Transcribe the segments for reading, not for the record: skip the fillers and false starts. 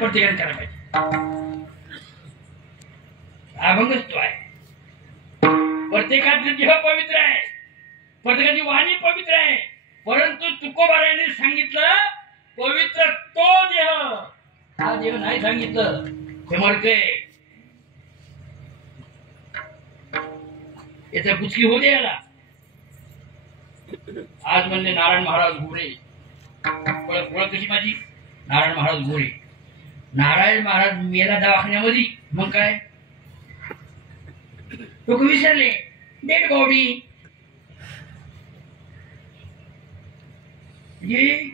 प्रत्येकाने करायला पाहिजे. अभंगच तो आहे. प्रत्येकाचं देह पवित्र आहे, प्रत्येकाची वाणी पवित्र आहे, परंतु तुकोबारायांनी सांगितलं पवित्र तो देह, हा देह नाही सांगितलं. हे मरते याचा पुचकी होऊ दे याला. आज म्हणले नारायण महाराज गोरे, ओळख कशी माझी? नारायण महाराज गोरे. नारायण महाराज मेला दवाखान्यामध्ये, मग काय लोक विसरले डेड बॉडी.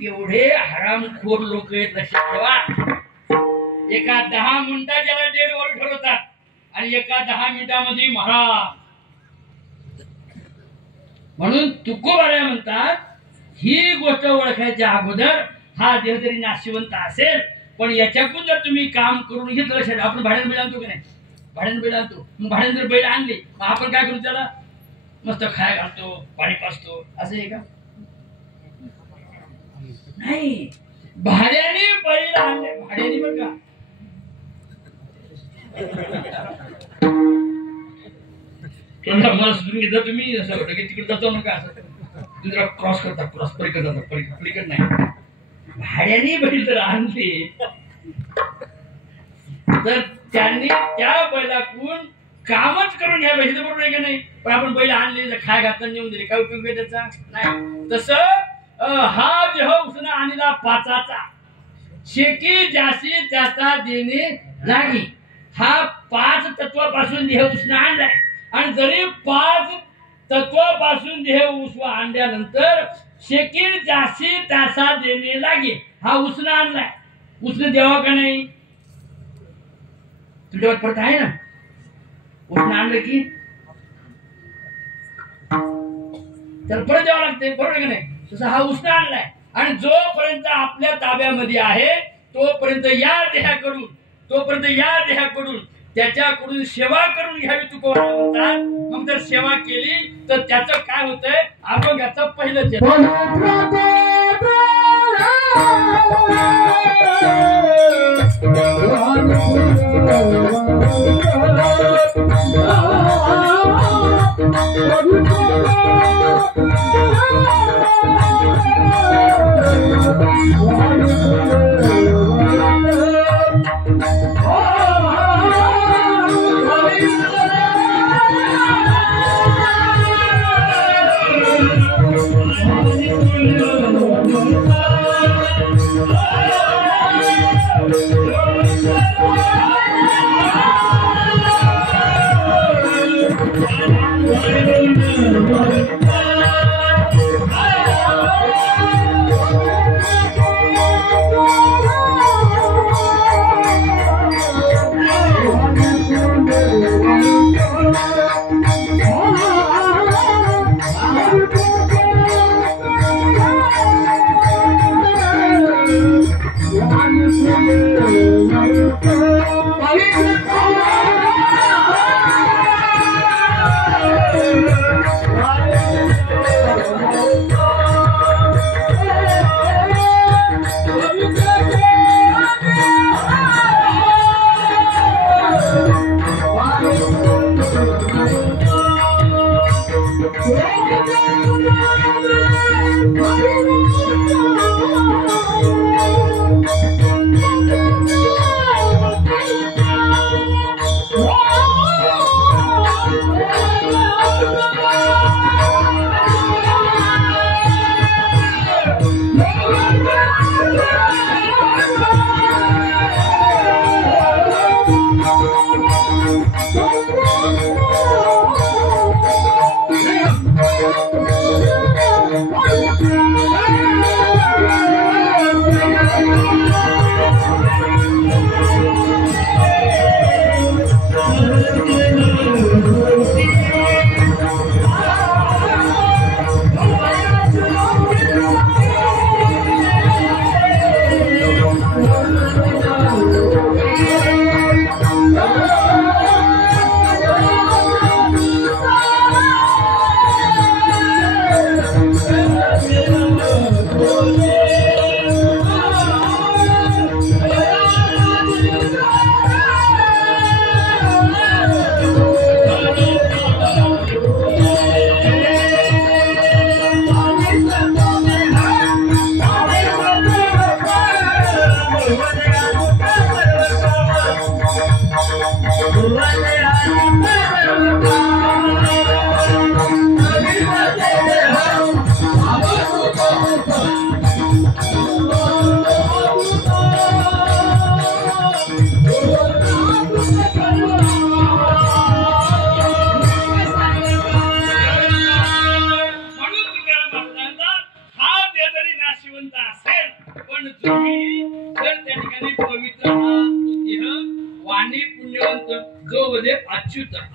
एवढे हरामखोर लोक आहेत, लक्षात ठेवा. एका 10 मिनिटात ज्याला डेड बॉडी ठरवतात आणि एका 10 मिनिटामध्ये महाराज. म्हणून तुकोबाराया म्हणतात ही गोष्ट ओळखायच्या अगोदर हा देह जरी नाशिवंत असेल, पण याच्यातून जर तुम्ही काम करून घेतलं. लक्षात, आपण भाड्याने बैल आणतो की नाही? भाड्याने बैल आणतो. मग भाड्याने जर बैल आणले, मग आपण काय करू? त्याला मस्त खाया घालतो, पाणी पाजतो, असं आहे का? नाही. भाड्याने बैल आणले, भाड्याने बरं का. मला सुधून घेता तुम्ही असं वाटतं की तिकडे जातो नका, असं दुसरा क्रॉस करता, क्रॉस पलीकडे जातात, पलीकडे नाही. भाड्याने बैल जर आणले तर त्यांनी त्या बैलातून कामच करून घ्या पाहिजे, बरोबर आहे का नाही? पण आपण बैल आणले, खाय घातलं, नेऊन दिले, काय उपयोग आहे त्याचा? नाही. तसं हा देह उसना आणला पाचाचा, शेकी जासी त्याचा देणे लागी. हा 5 तत्वापासून देह उसना आणलाय, आणि जरी 5 तत्वापासून देह उसवा आणल्यानंतर शेकीर जासी त्याचा देणे लागे. हा उसना आणलाय, उसने द्यावा का नाही? तुझ्यावर परत आहे ना, उसने आणलं की तर परत द्यावं लागते, बरोबर का नाही? तसं हा उसना आणलाय, आणि जोपर्यंत आपल्या ताब्यामध्ये आहे तोपर्यंत या देहाकडून त्याच्याकडून सेवा करून घ्यावी तुकोबाराया म्हणतात. मग जर सेवा केली तर त्याचं काय होतंय? अभंगाचं पहिलं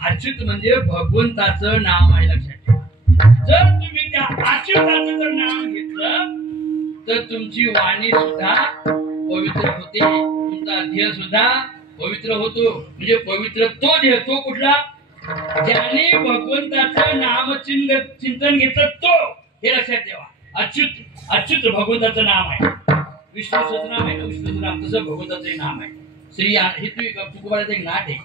अच्युत म्हणजे भगवंताचं नाम आहे, लक्षात ठेवा. जर तुम्ही त्या अच्युताचं जर नाम घेतलं तर तुमची वाणी सुद्धा पवित्र होते, तुमचा ध्येय सुद्धा पवित्र होतो. म्हणजे पवित्र तो ध्येय, तो कुठला? ज्याने भगवंताचं नाम चिंतन घेतलं तो, हे लक्षात ठेवा. अच्युत भगवंताचं नाम आहे. विष्णूचं नाम आहे ना, विष्णूचं नाम, तसं भगवंताचं नाम आहे. श्री हे तुकोबाराचं एक नाट आहे.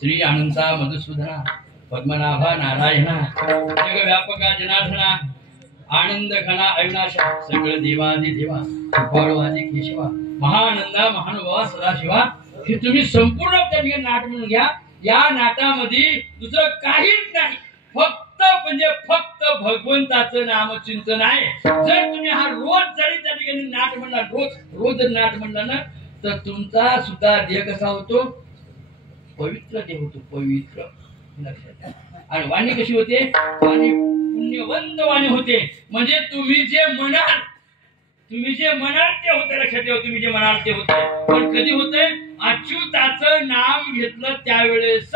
श्री अनंता मधुसूदना पद्मनाभा नारायणा जग व्यापका जनार्दना आनंद घना अविनाशा सगळ देवादी देवा कृपाळवादी केशवा महानंदा महानुभावा सदाशिवा. हे तुम्ही संपूर्ण त्या नाट म्हणून घ्या. या नाटामध्ये दुसरं काहीच नाही, फक्त भगवंताचं नामचिंतन आहे. जर तुम्ही हा रोज जरी त्या ठिकाणी नाट म्हणला, रोज नाट म्हणला ना, तर तुमचा सुद्धा देह कसा होतो? पवित्र देह होतो, पवित्र. लक्षात घ्या. आणि वाणी कशी होते? वाणी पुण्यवंत वाणी होते. म्हणजे तुम्ही जे म्हणाल ते होते. लक्षात ठेवा, तुम्ही जे म्हणाल ते होते. पण कधी होते? अच्युताचं नाम घेतलं त्यावेळेस.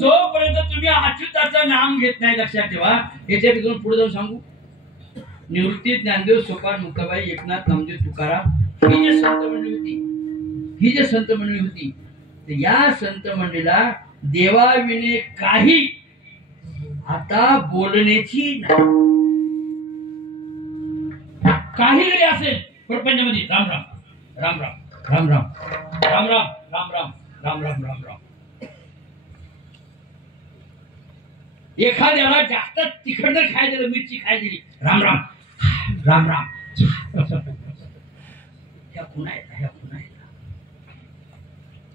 जोपर्यंत तुम्ही अच्युताचं नाम घेत नाही, लक्षात ठेवा. याच्या पुढे जाऊन सांगू. निवृत्ती, ज्ञानदेव, सोपान, मुक्ताबाई, एकनाथ, नामदेव, तुकाराम ही जे संत मंडळी होती, तर या संत मंडळीला देवाविने काही आता बोलण्याची नाही. काही जरी असेल प्रपंचामध्ये राम राम राम राम राम राम राम राम राम राम राम राम राम राम. एखाद्याला जास्त तिखट जर खाय दिलं, मिरची खाय दिली, राम राम राम राम. ह्या पुन्हा येतात.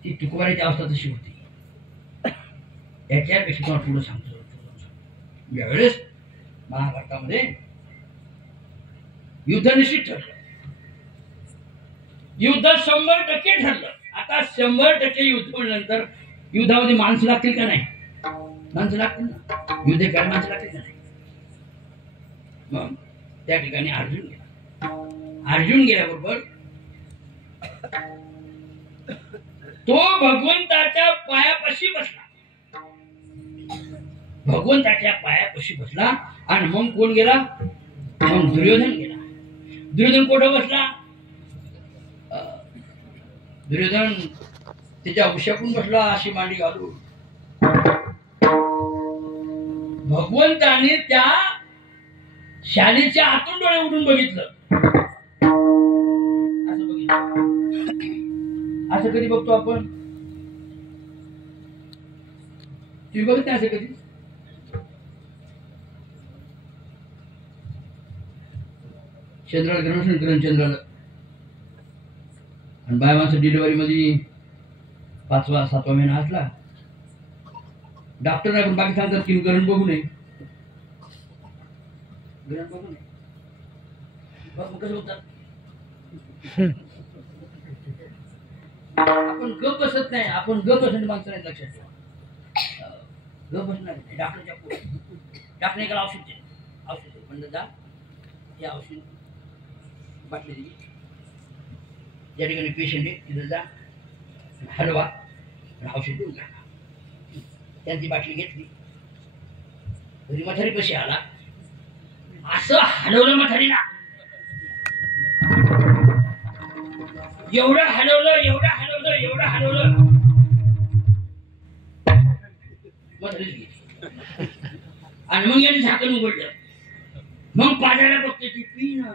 ती तुकोबाराची अवस्था तशी होती. याच्यापेक्षा तुम्हाला पुढे सांगतो. यावेळेस महाभारतामध्ये युद्ध निश्चित ठरलं. युद्ध 100% ठरलं. आता 100% युद्ध म्हणल्यानंतर युद्धामध्ये माणसं लागतील का नाही? माणसं लागतील ना. युद्ध काय माणसं लागतील का नाही? मग त्या ठिकाणी अर्जुन गेला. अर्जुन गेल्याबरोबर तो भगवंताच्या पायापाशी बसला. आणि मग कोण गेला? मग दुर्योधन गेला. दुर्योधन कुठं बसला? दुर्योधन त्याच्या उशाकून बसला, अशी मांडी घालून. भगवंताने त्या शालेच्या आतून डोळे उडून बघितलं. असं कधी बघतो आपण? तुम्ही बघत नाही असं कधी? चंद्राला ग्रहण चंद्राला आणि बाय माणसं डिलिव्हरी मध्ये 5वा 7वा महिना असला, डॉक्टर नाही पण बाकी सांगतात की ग्रहण बघू नये. कसं होतात? आपण गप बसत नाही. आपण गप बसत माणसं नाही. लक्षात ठेवा, गप बसणार नाही. डॉक्टरच्या पुढे डॉक्टर एकाला औषध म्हणलं, जा हे औषध बाटली दिली, ज्या ठिकाणी पेशंट आहे तिथं जा, हलवा, औषध देऊन टाका. त्यांची बाटली घेतली. घरी म्हातारी कशी आला, असं हलवलं म्हातारीला. एवढं हलवलं म्हातारीच गेली. आणि मग यांनी झाकण उघडलं. मग पाजायला बघते ती पी ना.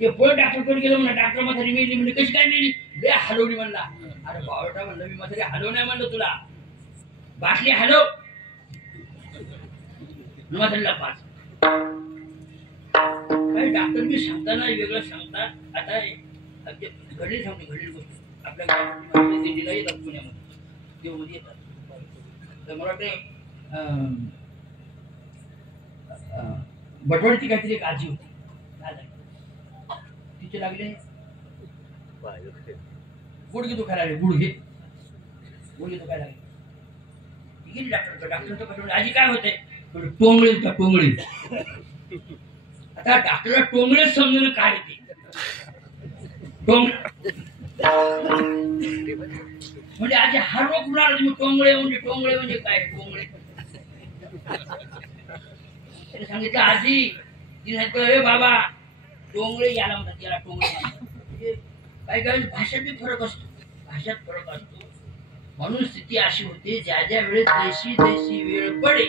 ते पळ डॉक्टरकडे गेलो म्हणा. डॉक्टर म्हातारी मेली. म्हणजे कशी काय मेली? लय हलवली म्हणला. अरे बावटा म्हणलं, मी म्हातारी हलव नाही म्हणलं तुला, बाटली हलव. म्हातारीला पाच. काही डॉक्टर बी सांगताना वेगळं सांगतात. आता घडली सांगते घडलेली गोष्ट आपल्या दिंडीला येतात पुण्यामध्ये देवमध्ये येतात तर मला वाटते बटवाडीची काहीतरी एक आजी होती तिचे लागले गुडघे दुखायला लागले गुडघे दुखायला लागले गेली डॉक्टरचं कसं आजी काय होते टोंगळे होता टोंगळे आता डॉक्टरला टोंगळेच समजून काय येते म्हणजे आजी हा रोग कुणाला तुम्ही टोंगळे म्हणजे काय टोंगळे सांगितलं आजी ती सांगितलं हे बाबा टोंगळे याला म्हणतात याला टोंगळे म्हणजे काही काही भाषेत फरक असतो म्हणून स्थिती अशी होते ज्या ज्या वेळेस जैशी वेळ पडे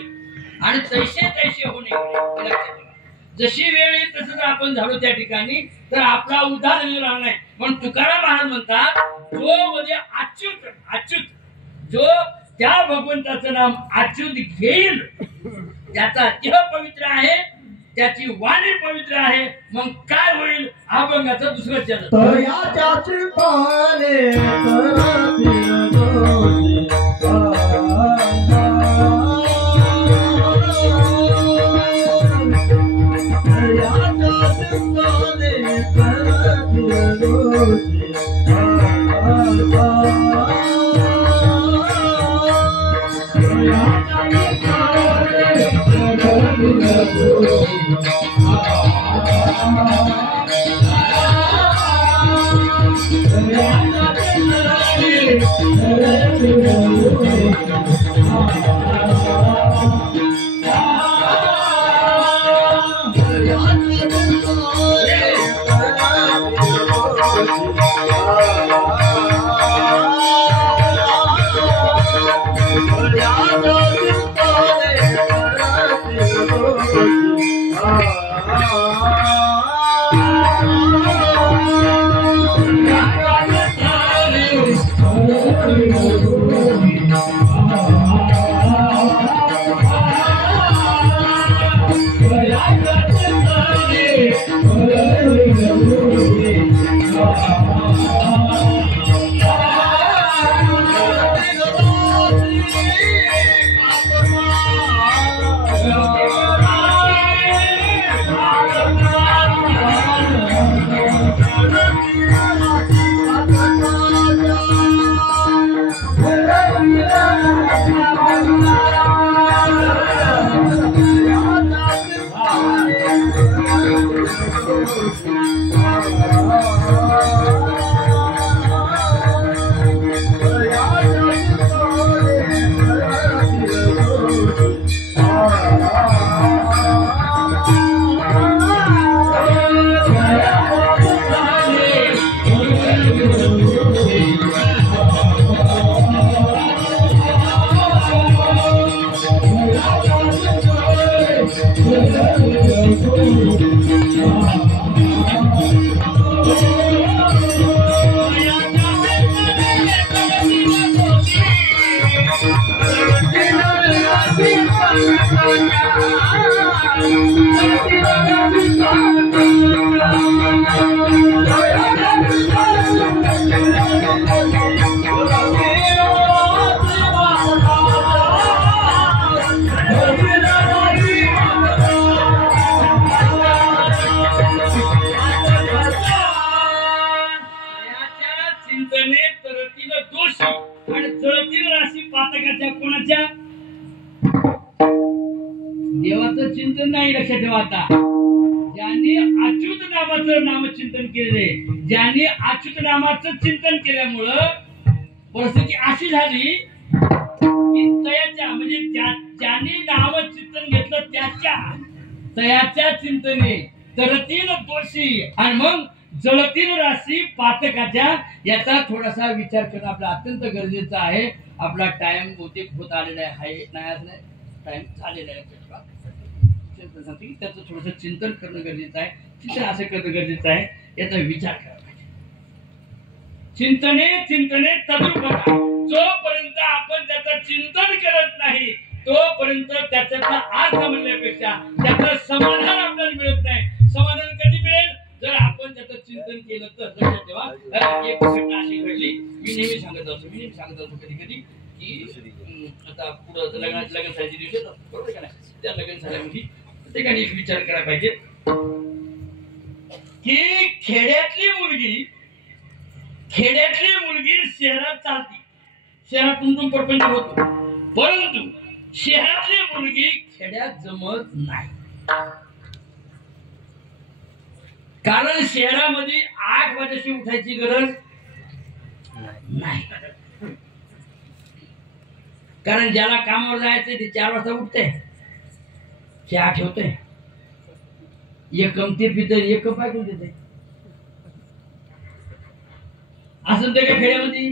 आणि तैसे होणे जशी वेळ येईल तसं जर आपण झालो त्या ठिकाणी तर आपला उद्धार राहणार नाही पण तुकाराम महाराज म्हणतात जो म्हणजे अच्युत जो त्या भगवंताचं नाम अच्युत घेईल त्याचा देह पवित्र आहे त्याची वाणी पवित्र आहे मग काय होईल अभंगाचं दुसरं चरण देवाचं चिंतन नाही लक्षात ठेवा आता ज्यांनी अच्युत नामाचं नामचिंतन केले ज्यांनी अच्युत नामाचं चिंतन केल्यामुळं परिस्थिती अशी झाली की तयाच्या म्हणजे ज्यांनी नामचिंतन घेतलं तयाच्या चिंतने तरतील दोषी आणि मग जळतील राशी पातकाच्या याचा थोडासा विचार करणं आपला अत्यंत गरजेचं आहे आपला टाइम बहुतेक होत आलेला आहे नाही टाइम झालेला आहे त्याचं थोडंसं चिंतन करणं गरजेचं आहे चिंतन असं करणं गरजेचं आहे याचा विचार करावा पाहिजे चिंतने तद्रूपता जोपर्यंत आपण त्याचं चिंतन करत नाही तोपर्यंत त्याचा अर्थ म्हणण्यापेक्षा त्याचं समाधान आपल्याला मिळत नाही समाधान कधी मिळेल जर आपण त्याचं चिंतन केलं तर लक्षात ठेवा. एक घटना अशी घडली, मी नेहमी सांगत असतो कधी कधी की आता पुढं लग्न झाल्याच्या दिवशी बरोबर का नाही, त्या लग्न झाल्यामध्ये प्रत्येकाने एक विचार करायला पाहिजे की खेड्यातली मुलगी शहरात चालते, शहरात तुमतुम प्रपंच होतो, परंतु शहरातली मुलगी खेड्यात जमत नाही. कारण शहरामध्ये 8 वाजता उठायची गरज नाही. कारण ज्याला कामावर जायचंय ते 4 वाजता उठते, चहा ठेवते, एक कमतीर पिते, एक कप ऐकून देते. असं ते का खेड्यामध्ये?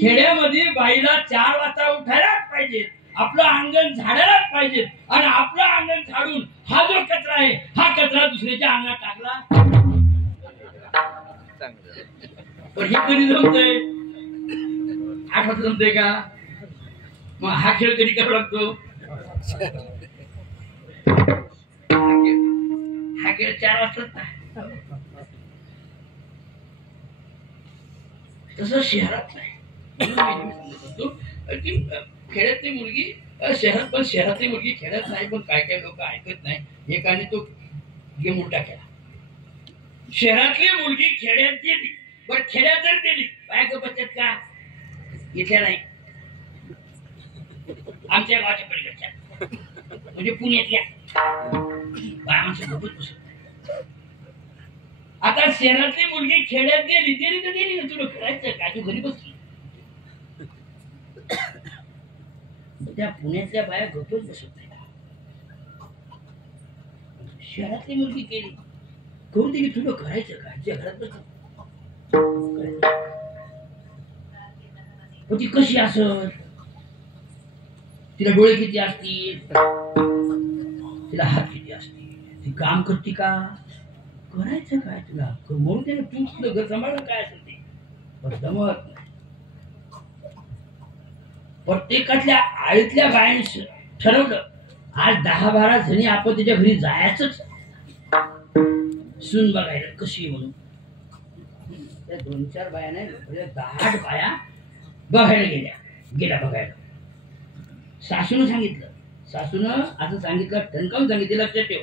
खेड्यामध्ये बाईला 4 वाजता उठायलाच पाहिजे, आपलं अंगण झाडायलाच पाहिजे, आणि आपलं अंगण झाडून हा जो कचरा आहे हा कचरा दुसऱ्याच्या अंगणात टाकला पण हे कधी जमतंय? 8 वाजता जमतंय का? मग हा खेळ कधी करावा लागतो? हा खेळ 4 वाजता. तसं शहरात नाही. खेड्यातली मुलगी शहरात, पण शहरातली मुलगी खेड्यात नाही. पण काय काय लोक ऐकत नाही, एकाने तो गेम उलटा केला. शहरातली मुलगी खेड्यात गेली, पण खेड्यात जर गेली बायको बचत का? इथल्या नाही, आमच्या गावाच्या पलीकडच्या म्हणजे पुण्यातल्या बाया माणसं झोपत बसत नाही. आता शहरातली मुलगी खेड्यात गेली तर गेली ना, तुला खेळायचं का? तू घरी बसली. त्या पुण्यातल्या बाया गप्पच बसत नाही. शहरातली मुलगी गेली, करून दिली, तुला करायचं का? तिच्या घरात बसत. ती कशी असत? तिला डोळे किती असतील, तिला हात किती असतील, ती काम करते का? करायचं काय तुला? म्हणून त्याला तू तुझं घर सांभाळलं काय असेल ते, पण जमत नाही. प्रत्येकातल्या आळीतल्या बायांनी ठरवलं आज 10-12 जणी आपण त्याच्या घरी जायचंच, सून बघायला कशी म्हणून. त्या 2-4 बाया नाही, 10 बाया बघायला गेल्या बघायला. सासूनं असं सांगितलं, ठणकावून सांगितलं, लक्षात ठेव,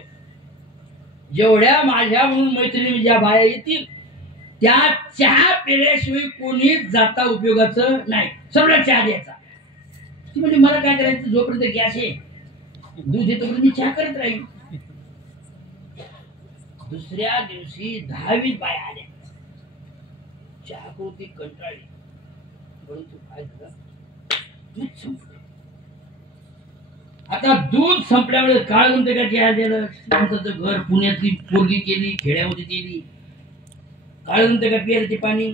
जेवढ्या माझ्या म्हणून मैत्रिणी ज्या बाया येतील त्या चहा पिल्याशिवाय कोणीच जाता उपयोगाचं नाही, सगळं चहा द्यायचा. ती म्हणजे मला काय करायचं, जोपर्यंत गॅस आहे दूध येतो मी चहा करत राहील. दुसऱ्या दिवशी 10-20 बाया आल्या, चहा करून ती कंटाळली, परंतु काय झालं, दूध संपलं. आता दूध संपल्यामुळे काय म्हणते का, चहा दिलं. माणसाचं घर पुण्यातली पोरगी केली, खेड्यामध्ये गेली, काय म्हणते का प्यायचे पाणी.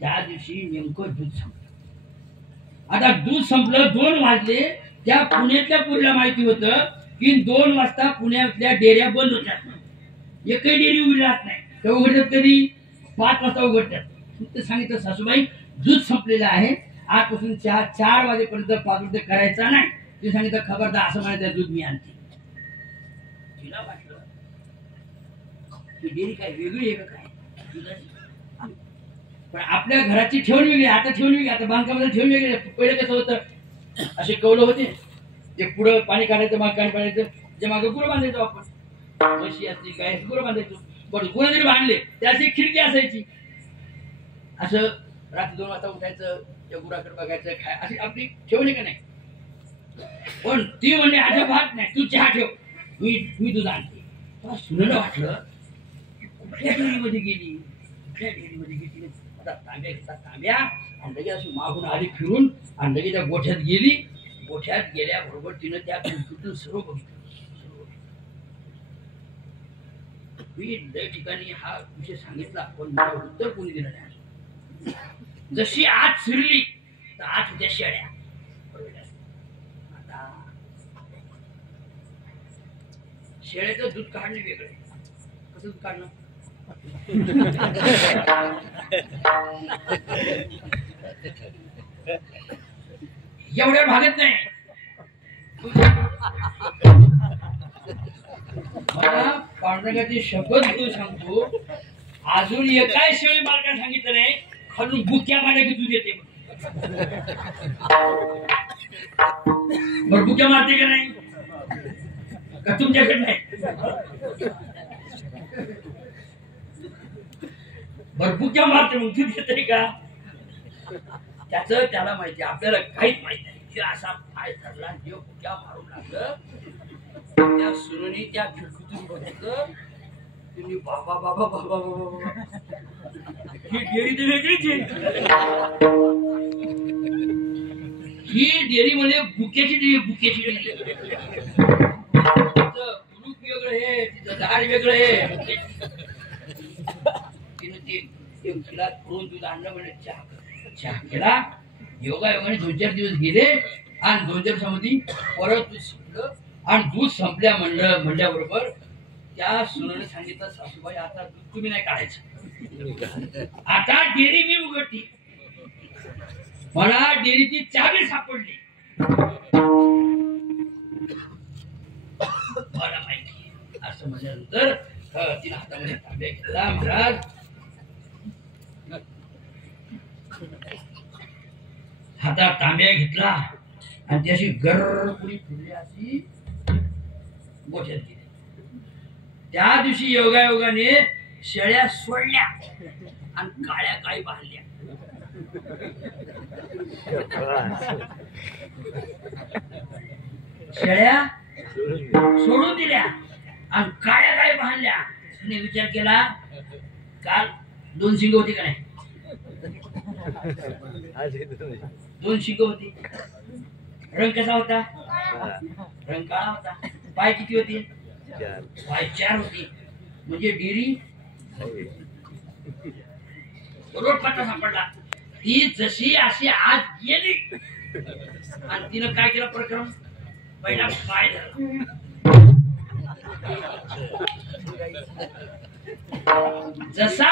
त्या दिवशी नेमकं दूध संपलं. आता दूध संपलं, 2 वाजले. त्या पुण्यातल्या पोरीला माहिती होतं की 2 वाजता पुण्यातल्या डेऱ्या बंद होतात, एकही डेअरी उघडी राहत नाही. ते उघडतात कधी? 5 वाजता उघडतात. ते सांगितलं, सासूबाई दूध संपलेलं आहे, आजपासून 4 वाजेपर्यंत पाककृत्य करायचा नाही. ते सांगितलं, खबरदार असं म्हणायचं, दूध मी आणते. तिला वाटलं की डेअरी काय वेगळी आहे का काय, पण आपल्या घराची ठेवण वेगळी, आता ठेवण वेगळी, आता बांधकामाला ठेवण वेगळी. पहिलं कसं होतं, असे कौलं होते, एक पुढं पाणी काढायचं, माग पाणी काढायचं, जे मागं गुरं बांधायचो आपण, म्हशी असते काय गुरं बांधायचो. पण गुरं जरी बांधले त्याची खिडकी असायची. असं रात्री 2 वाजता उठायचं, त्या गुराकडे बघायचं, खाय, अशी आपली ठेवणी का नाही. पण ती म्हणजे अजिबात नाही, तू चहा ठेव, मी दूध आणते. सुनेला वाटलं कुठल्या डेअरीमध्ये गेली, आता तांब्या आणि लगेच अशी मागून आली फिरून, आणि लगेच त्या गोठ्यात गेली. गोठ्यात गेल्याबरोबर तिनं त्या खिडकीतून सर्व बघितलं. मी लय ठिकाणी हा विषय सांगितला, पण मला उत्तर कोणी दिलं नाही. जशी आत शिरली तर आत होत्या शेळ्या. आता शेळ्याचं दूध काढणे वेगळे, कसं दूध काढणं, एवढ्या भागत नाही. मला पांडुरंगाची शपथ घेऊन सांगतो, अजून एकाही शेळी मालकाने सांगितलं नाही खालून बुक्या मारल्या की दूध येते. बरं बुक्या मारते का नाही का तुमच्याकडे नाही? बरं बुक्या मारते मग दूध येते का? त्याला माहिती, आपल्याला काहीच माहिती नाही. जे असा पाय धरला, जे बुक्या मारून लागलं, त्या सुनेने त्या खिडकीतून बघितलं, त्यांनी बाबा बाबा बाबा बाबा ही डेअरी तर वेगळीच आहे. ही डेअरी म्हणजे बुक्याची डेअरी, बुक्याची डेअरी. तिचं कुलूप वेगळं आहे, तिचं दार वेगळं आहे. तिनं ते तिला करून दूध आणलं म्हणजे चहा केला. योगायोगाने 2-4 दिवस गेले आणि 2-4 दिवसामध्ये परत दूध संपलं. आणि दूध संपल्या म्हणल्याबरोबर त्या सुनेने सांगितलं, सासूबाई आता दूध तुम्ही नाही काढायचं, आता डेअरी मी उघडली. मला डेअरीची चावी सापडली. मला माहिती असं म्हटल्यानंतर तिला हातामध्ये तांब्या घेतला. महाराज हातात तांब्या घेतला आणि त्याशी गरपुरी फिरली, अशी गोठ्यात गेली. त्या दिवशी योगायोगाने शेळ्या सोडल्या आणि काळ्या गायी बांधल्या. शेळ्या सोडून दिल्या आणि काळ्या गायी बांधल्या. तिने विचार केला, काल 2 शिंग होती का नाही? 2 शिंग होती. रंग कसा होता? रंग काळा होता. पाय किती होते? पाय 4 होती. म्हणजे डेअरी रोड पत्ता सापडला. ती जशी अशी आज गेली आणि तिनं काय केलं प्रकरण? पहिला पाय धरला. जसा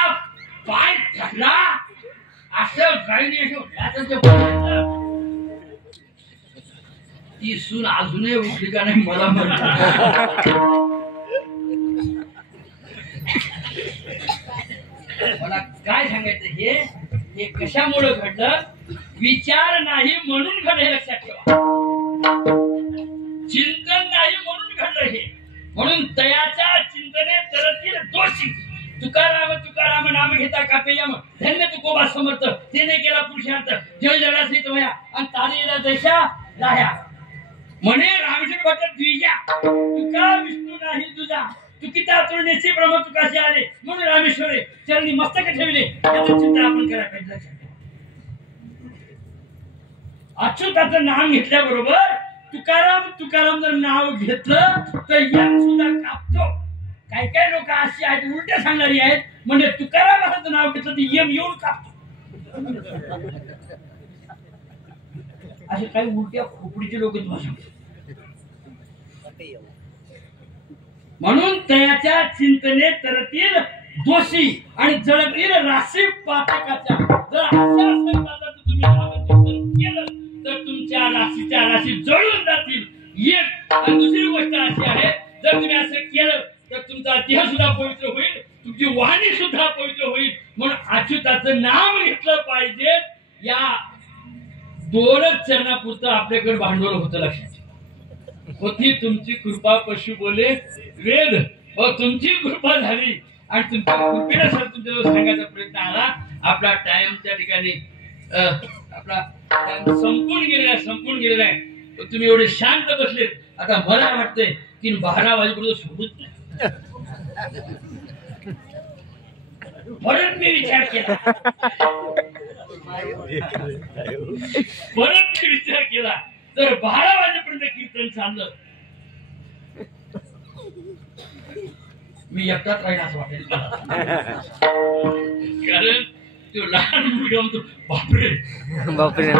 पाय धरला असं गाडीने ती सून अजूनही उठली का नाही मला मला काय सांगायचं, हे कशामुळे घडलं? विचार नाही म्हणून घडलं, हे लक्षात ठेवा. चिंतन नाही म्हणून घडलं हे. म्हणून तयाच्या चिंतने तरतील दोषी. तुकाराम नाम घेता कापेयम धन्य तुकोबा समर्थ. तिने केला पुरुषार्थ जय जगासी तवया आणि तारेला देशा राह्या. म्हणे रामेश्वर भट्ट द्विजा, तुका विष्णू नाही तुझा, तुकिता तुळनेची ब्रह्म तुकाशी आले म्हणून रामेश्वरे चरणी मस्तक ठेवले. याचं चिंतन आपण करायला पाहिजे. अच्युताचं नाम घेतल्याबरोबर तुकाराम जर नाव घेतलं तर यम सुद्धा कापतो. काही लोक अशी आहेत उलट्या सांगणारी आहेत, म्हणजे तुकारामाचं नाव घेतलं तर यम येऊन कापतो. असे काही उलट्या खोपडीचे लोक तुम्हाला सांगतात. म्हणून तयाच्या चिंतने तरतील दोषी आणि जळतील राशी पातकाच्या. जर अशा संताचं तुम्ही नामचिंतन केलं तर तुमच्या राशी जळून जातील. एक आणि दुसरी गोष्ट अशी आहे, जर तुम्ही असं केलं तर तुमचा देह सुद्धा पवित्र होईल, तुमची वाणी सुद्धा पवित्र होईल. म्हणून अच्युताचं नाम घेतलं पाहिजे. या 2च चरणापुरतं आपल्याकडे भांडवल होतं. लक्षात होती तुमची कृपा पशु बोले वेद. तुमची कृपा झाली आणि तुमच्या कृपेला सर तुमच्याजवळ सांगायचा प्रयत्न आला. आपला टाइम त्या ठिकाणी आपला संपून गेलेला आहे. तुम्ही एवढे शांत बसलेत. आता मला वाटतंय की 12 वाजेपर्यंत सोडूच नाही. म्हणून मी विचार केला तर 12 वाजेपर्यंत कीर्तन चाललं. मी एकटाच राहील असं वाटेल. कारण तो लहान मुलगा म्हणतो बापरे बापरे.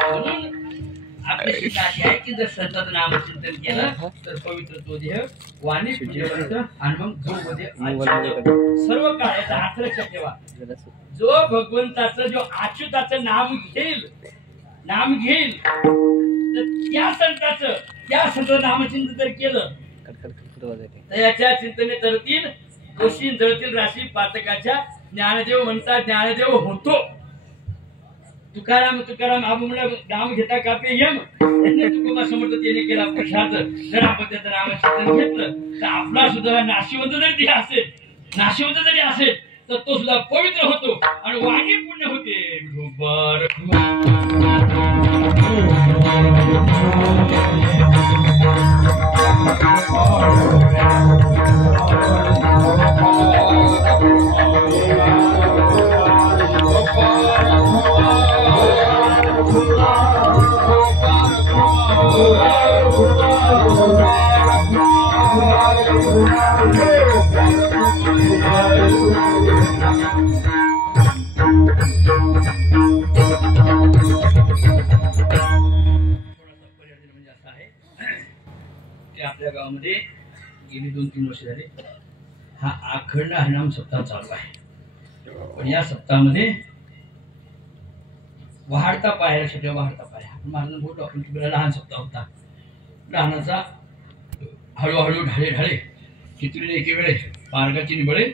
म्हणून आपली शिक्षा अशी आहे की जर सतत नामचिंतन केलं तर पवित्र तो देह वाणी आणि मग सर्व काळ. याचा अर्थ लक्षात ठेवा, जो भगवंताचं जो अच्युताचं नाम घेईल तर त्या संताचं नामचिंतन जर केलं याच्या चिंतने तरतील दोषी जळतील राशी पातकाच्या ज्ञानदेव म्हणतात ज्ञानदेव होतो. तुकाराम तुकाराम आबुमला नाम घेता कापे यम तुकोबा समर्थ त्याने केला पुरुषार्थ. जर आपण त्याचं नाम घेतलं तर आपला सुद्धा नाशिवंत जरी असेल नाशिवंत जरी असेल तर तो सुद्धा पवित्र होतो आणि वाणी पुण्य होते. आपल्या गावामध्ये गेली 2-3 वर्ष झाली हा अखंड हरिनाम सप्ताह चालू आहे. पण या सप्ताहामध्ये वाढता पाय लक्षात वाढता पाय आपण माझं बोलतो आपण तिकडे लहान सप्ताह होता. लहानाचा हळूहळू ढाळे ढाळे चित्रीने एके वेळे मार्गाची निबळे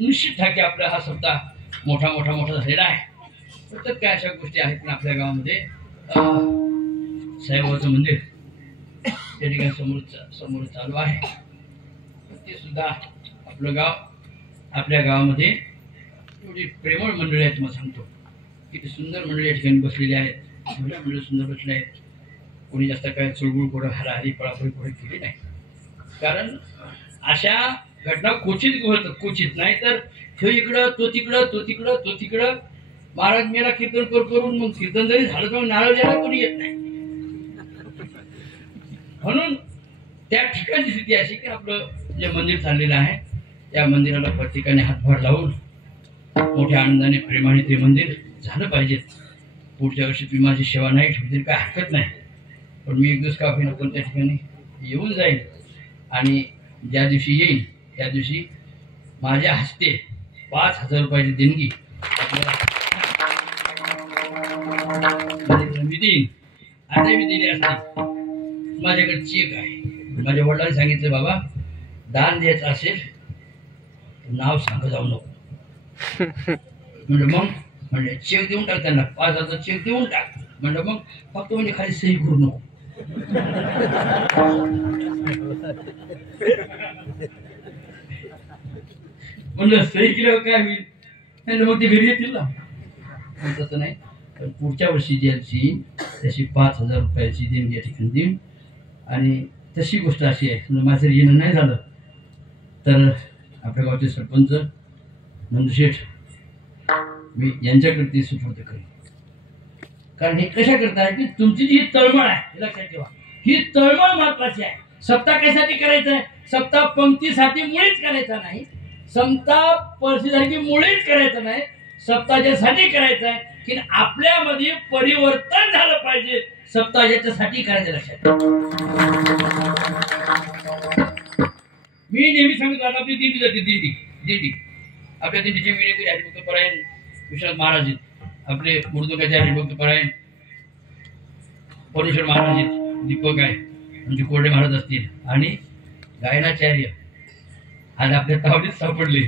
निश्चित आहे की आपला हा सप्ताह मोठा मोठा मोठा झालेला आहे. प्रत्येक काय अशा गोष्टी आहेत पण आपल्या गावामध्ये साईबाबाचं मंदिर त्या ठिकाणी समोर चालू आहे. ते सुद्धा आपलं गाव आपल्या गावामध्ये एवढी प्रेमळ मंडळी आहेत. तुम्हाला सांगतो किती सुंदर मंडळी या ठिकाणी बसलेली आहेत. मंडळी सुंदर बसले आहेत. कोणी जास्त काय चुळबुळ कोणं हराहरी पळापळी कोणी केली नाही. कारण अशा घटना क्वचित घडतात क्वचित नाही तर तो इकडं तो तिकडं तो तिकडं तो तिकडं. महाराज मेला कीर्तन करून मग कीर्तन जरी झालं तर नारळ द्यायला कोणी येत नाही. म्हणून त्या ठिकाणची स्थिती अशी की आपलं जे मंदिर चाललेलं आहे त्या मंदिराला प्रत्येकाने हातभार लावून मोठ्या आनंदाने प्रेमाने ते मंदिर झालं पाहिजे. पुढच्या वर्षी तुम्ही माझी सेवा नाही ठेवली काय हरकत नाही. पण मी एक दिवस का होईना पण त्या ठिकाणी येऊन जाईल आणि ज्या दिवशी येईल त्या दिवशी माझ्या हस्ते 5,000 रुपयाची देणगी मी देईन. आता मी दिली असते. माझ्याकडे चेक आहे. माझ्या वडिलांनी सांगितलं बाबा दान द्यायचं असेल नाव सांग जाऊ नको. म्हणजे मग म्हणजे चेक देऊन टाक त्यांना 5,000 चेक देऊन टाक. म्हणजे मग फक्त म्हणजे खाली सही करू नको. म्हणलं सही केल्यावर काय होईल मग ते घरी येतील ना. तसं नाही पण पुढच्या वर्षी द्यायची तशी 5,000 रुपयाची देणगी या ठिकाणी देईन. आणि तशी गोष्ट अशी आहे माझं येणं नाही झालं तर आपल्या गावचे सरपंच नंदशेठ मी यांच्याकडे ते सुपूर्द करेन. कारण हे कशा करताय की तुमची जी तळमळ आहे लक्षात ठेवा ही तळमळ महत्वाची आहे. सप्ताह कशासाठी करायचा आहे? सप्ताह पंक्तीसाठी मुळीच करायचा नाही. सप्ताह परिस्थितीसाठी मुळीच करायचं नाही. सप्ताहासाठी करायचं आहे की आपल्यामध्ये परिवर्तन झालं पाहिजे. सप्ताह याच्यासाठी करायचं लक्षात. मी नेहमी सांगतो आता आपली दिंडी जाते दिंडी आपल्या दिंडीचे विनयकारी हरिभक्त परायण विश्वनाथ महाराज आपले मुर्दुकाचे हरिभक्त परायण परमेश्वर महाराज दीपक आहे म्हणजे कोरडे महाराज असतील आणि गायनाचार्य आज आपल्या तावडीत सापडले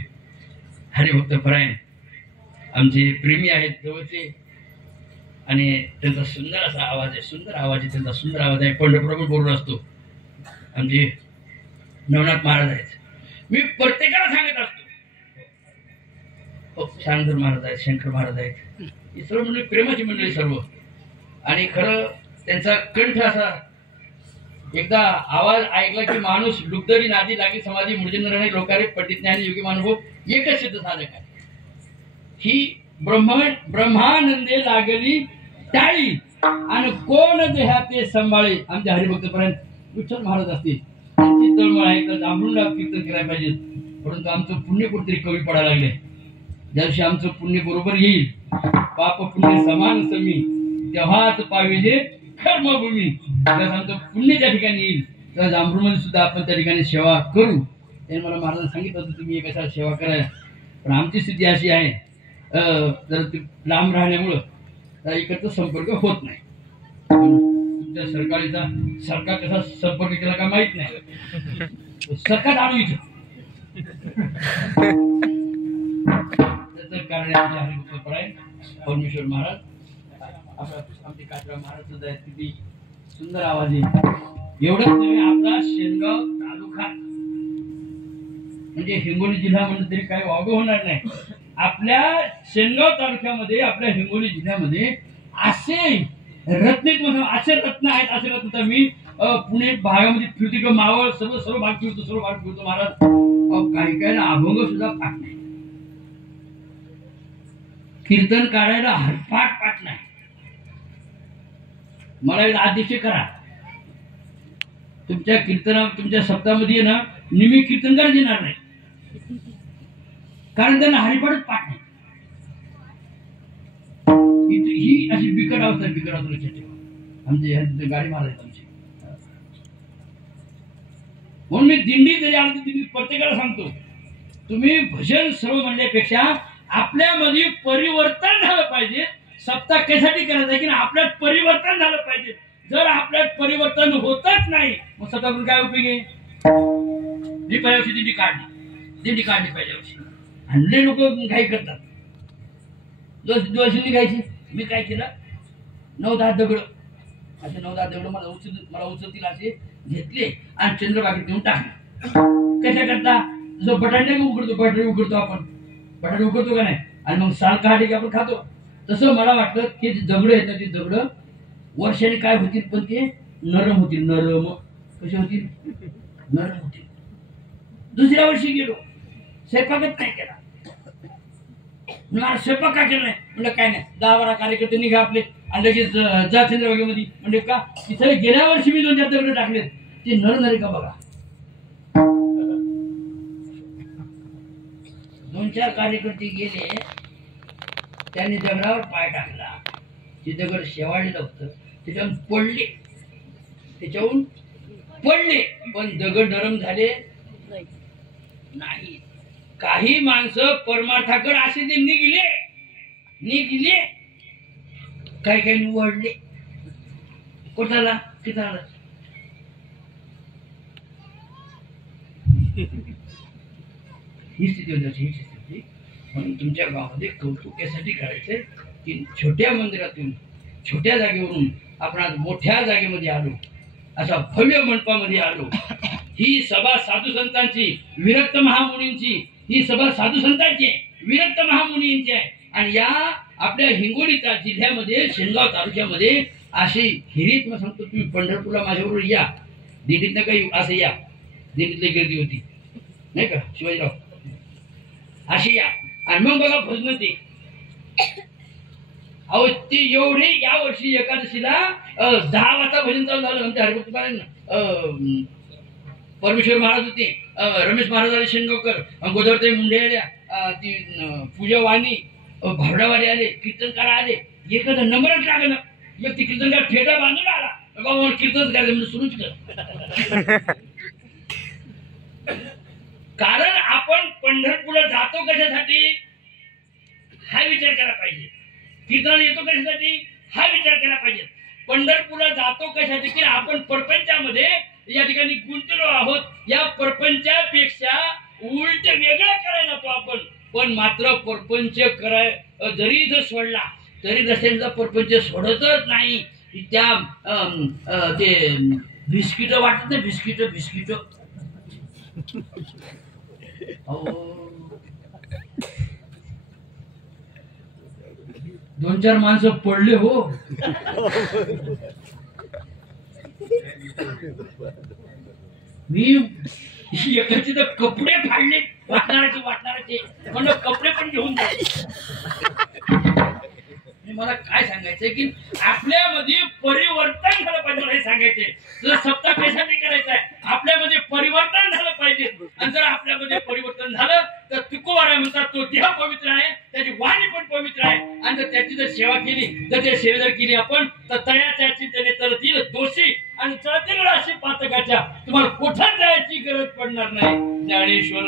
हरिभक्त परायण आमचे प्रेमी आहेत जवळचे. आणि त्यांचा सुंदर असा आवाज आहे. सुंदर आवाज आहे त्यांचा. सुंदर आवाज आहे. पंढरपूरवर बरोबर असतो. आमचे नवनाथ महाराज आहेत. मी प्रत्येकाला सांगत असतो शांकर महाराज आहेत शंकर महाराज आहेत. ही सर्व मंडळी प्रेमाची मंडळी सर्व. आणि खरं त्यांचा कंठ असा एकदा आवाज ऐकला की माणूस लुगदरी नादी लागी समाधी मूर्जनरणे लोकारे पटिज्ञानी योगी मानुभव एकच सिद्ध साधक आहे. ही ब्रह्मानंदे लागली टाळी आणि कोण देहा ते सांभाळे. आमच्या हरिभक्तपर्यंत विठ्ठल महाराज असतील त्यांची तळमळ आहे तर जांभळून कीर्तन करायला पाहिजे. परंतु आमचं पुण्य कुठेतरी कमी पडायला लागले. ज्या दिवशी आमचं पुण्य बरोबर येईल पाप पुण्य समान समी तेव्हाच पाविले कर्मभूमी. त्यात आमचं पुण्य त्या ठिकाणी येईल त्या जांभरूमध्ये सुद्धा आपण त्या ठिकाणी सेवा करू. त्यांनी मला महाराजांनी सांगितलं होतं तुम्ही कशा सेवा करायला. पण आमची स्थिती अशी आहे जर लांब राहण्यामुळं एकत्र संपर्क होत नाही. तुमच्या सरकारीचा सरकार कसा संपर्क केला का माहित नाही. सरकार आणू इथं त्याचं कारण आमचे हरिभक्तपरायण परमेश्वर महाराज आमचे काटरा महाराज सुद्धा आहेत. किती सुंदर आवाज आहे. एवढंच नव्हे, आपला शेनगाव तालुका म्हणजे हिंगोली जिल्हा म्हणलं तरी काही वावगं होणार नाही. आपल्या शेनगाव तालुक्यामध्ये आपल्या हिंगोली जिल्ह्यामध्ये असे असे रत्न आहेत. असे रत्न तर मी पुणे भागामध्ये फिरतो किंवा मावळ सर्व भाग फिरतो महाराज. काही काही अभंग सुद्धा पाठ नाही, कीर्तन काढायला पाठ नाही. मला एक आदेश करा, तुमच्या कीर्तना तुमच्या सप्ताहामध्ये ना निमी कीर्तनकार येणार नाही, कारण त्यांना हरिपाठच पाठ नाही. ही अशी बिकट अवस्था लक्षात ठेवा. आमच्या गाडी मारायची आमची. म्हणून मी दिंडी जरी आली दिंडी प्रत्येकाला सांगतो, तुम्ही भजन सर्व म्हणण्यापेक्षा आपल्यामध्ये परिवर्तन झालं पाहिजे. सप्ताह कशासाठी करायचं आहे की आपल्यात परिवर्तन झालं पाहिजे. जर आपल्यात परिवर्तन होतच नाही मग सप्ताह करून काय उपयोग आहे. मी पहिल्या वर्षी दिंडी काढली पहिल्या वर्षी. आणि लोक घाई करतात, दिवशी निघायची. मी काय केलं, 9-10 दगड असे 9-10 दगड मला उचलतील असे घेतले आणि चंद्रबागेत नेऊन टाकले. कशा करता, जो बटाटे उघडतो आपण बटाटे उघडतो का नाही, आणि मग साल काढले की आपण खातो. तसं मला वाटलं की दगड आहेत ना, ते दगड वर्षाने काय होतील, पण ते नरम होतील. नरम कसे होतील, नरम होतील. दुसऱ्या वर्षी गेलो, स्वयंपाकच नाही केला. मला स्वयंपाक का केला नाही, म्हणलं काय नाही, 10-12 कार्यकर्ते निघा आपले आणि लगेच जा चंद्रभागेमध्ये. म्हणजे का तिथे गेल्या वर्षी मी 2-4 दगड टाकले, ते नर का बघा. 2-4 कार्यकर्ते गेले, त्यांनी दगडावर पाय टाकला, ते दगड शेवाळलेलं होतं, त्याच्यावरून पडले, पण दगड नरम झाले नाही. काही माणसं परमार्थाकडे असे ते निघले, काही निवडले. कोणाला किताला ही स्थिती होती. म्हणून तुमच्या गावामध्ये कौतुक यासाठी करायचंय की छोट्या मंदिरातून, छोट्या जागेवरून आपण आज मोठ्या जागेमध्ये आलो, अशा भव्य मंडपामध्ये आलो. ही सभा साधू संतांची, विरक्त महामुनींची, ही सभा साधू संतांची, विरक्त महामुनींची आहे. आणि या आपल्या हिंगोली जिल्ह्यामध्ये शेनगाव तालुक्यामध्ये अशी हिरीत मग सांगतो, तुम्ही पंढरपूरला माझ्याबरोबर या, दिल्लीतनं काही असं या, दिल्लीतली गर्दी होती नाही का शिवाजीराव, अशी या. आणि मग बघा भजन ते अहो ती एवढी. या वर्षी एकादशीला 10 वाजता भजन चालू झालं. आमच्या हरिभक्तपरायण परमेश्वर महाराज होते, रमेश महाराज आले शेनगावकर, गोदावरी मुंडे आल्या, ती पूजा वाणी, भावडावाले आले, कीर्तनकार आले. एखादा नंबरच लागला, एक ती कीर्तनकार फेटा बांधून आला, बाबा कीर्तनच करायचं म्हणजे सुरूच कर. कारण आपण पंढरपूरला जातो कशासाठी हा विचार केला पाहिजे. कीर्तनाला येतो कशासाठी हा विचार केला पाहिजे. पंढरपूरला जातो कशासाठी की आपण परपंचामध्ये या ठिकाणी गुंतलो आहोत. या परपंचापेक्षा उलट वेगळं करायला जातो आपण. पण मात्र परपंच जरी जर सोडला तरी रस्त्यांचा परपंच सोडतच नाही. त्या ते बिस्किट वाटत नाही, बिस्किट 2-4 माणसं पडले हो. मी एकाचे तर कपडे फाडले, वाटणाराचे म्हणलं कपडे पण घेऊन मला काय सांगायचंय की आपल्यामध्ये परिवर्तन झालं पाहिजे. मला हे सांगायचंय, जर सप्ताह कशासाठी करायचा आहे, आपल्यामध्ये परिवर्तन झालं पाहिजे. आणि जर आपल्यामध्ये परिवर्तन झालं तर तुकोबाराय म्हणतात, तो देह पवित्र आहे, त्याची वाणी पण पवित्र आहे. आणि जर त्याची जर सेवा केली, जर त्या सेवा जर केली आपण, तर तयाच्याची त्याने तरतील दोषी आणि चळतील राशी पातकाच्या. तुम्हाला कुठं जायची गरज पडणार नाही. ज्ञानेश्वर